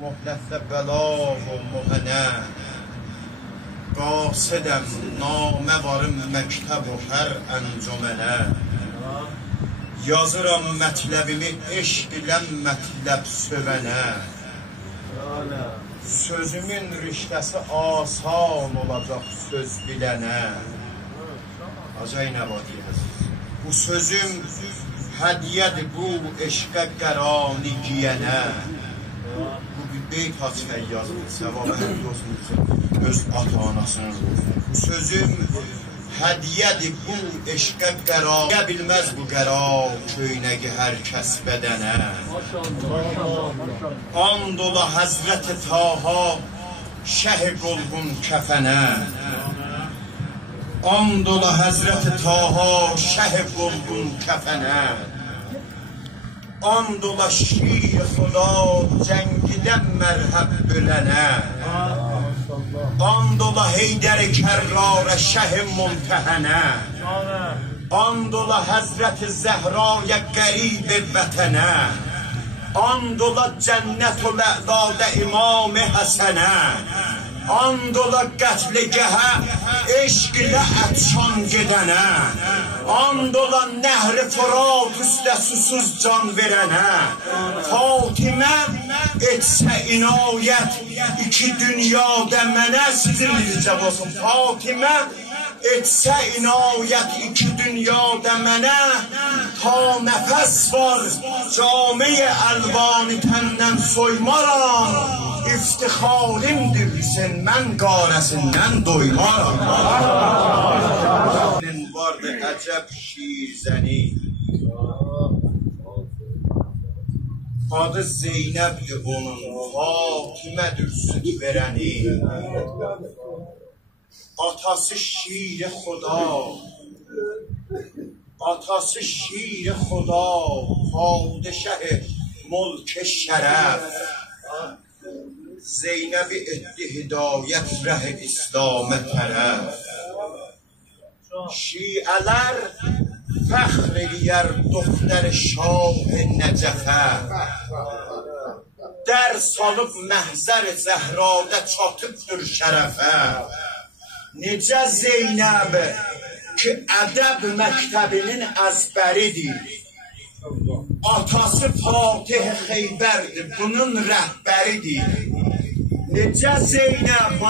مهلت بلا و مهنه قاصدم نامه varım məktəb و hər əncümənə yazıram mətləbimi eşq ilə mətləb sövənə sözümün riştəsi asan olacaq söz bilənə Acay Nəbati bu sözüm hədiyyədir bu eşqə qərani giyənə bu bir beyt haçına yazılır səvabı həmd olsun öz ata-anasının bu sözüm hədiyyədir bu eşqə qəraniyə bilməz bu qərar köynəgi hər kəs bədənə and ola Həzrət-i Taha şəh-i qolğun kəfənə and ola Həzrət-i Taha şəh-i qolğun kəfənə and ola şir xuda cəngidən mərhəb bölənə and ola Heydər-i Kərrarə şəh-i müntəhənə and ola Həzrət-i Zəhraya qərib-i vətənə and ola Cənnət-ül-Ə'lədə İmam-ı Həsənə and ola qətl-gəhə eşq ilə ətşan gedənə and ola Nəhr-i Fırat üstə susuz can verənə Fatimə etsə inayət iki dünyada mənə sizin licəb olsun Fatimə etsə inayət iki dünyada mənə ta nəfəs var cami-i əlvanı təndən soymaram İftixarimdir Hüseyin mən qarəsindən doymaram vardı əcəb şirzəni adı Zeynəbdir onun Fatimədir süt verəni atası şir-i xuda atası şir-i xuda padişah-ı mülk-i şərəf Zeynəbi etdi hidayət rəh-i İslamə tərəf şiələr fəxr eləyər döxtər Şah-ı Nəcəfə در salıb məhzər Zəhradə çatıbdır şərəfə necə Zeynəb ki ədəb məktəbinin əzbəridir atası Fatih Xeybərdir bunun rəhbəridir necə Zeynəb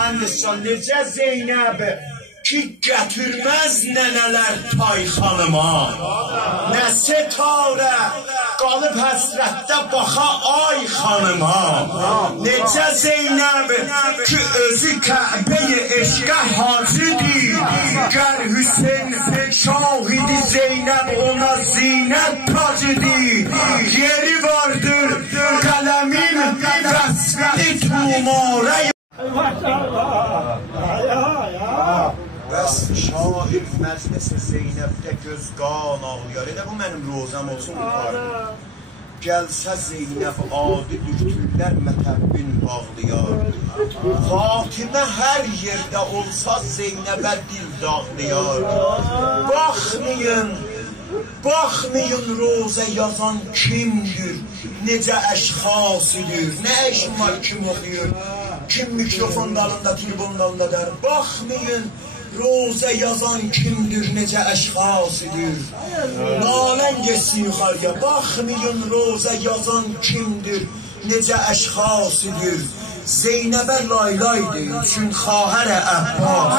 necə Zeynəb ki gətirməz nənələr tay xanıma nə setarə qalıb həsrətdə baxa ay xanıma necə Zeynəb ki özü Kəbəyi eşqə hacıdır gər Hüseyin şahidi Zeynəb ona zinət tacıdır yeri vardır qələmin vəsvəli tumarə Bəs şahid məclis Zeynəbdə göz qan ağlayar Elə bu mənim rozam olsun Gəlsə Zeynəb adi dürtürlər mətəbbin bağlayar Fatimə hər yerdə olsa Zeynəbə dil dağlayar Baxmayın rozə yazan kimdir Necə əşxasıdır Nə əşim var kim oxuyur Kim mikrofon dalında, tribun dalında der Baxmayın rozə yazan kimdir Necə əşxasıdır Nalən geçsin yuxarıya Baxmayın rozə yazan kimdir Necə əşxasıdır Zeynəbə laylaydır Çün xahərə Əbbas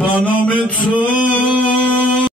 به نام تو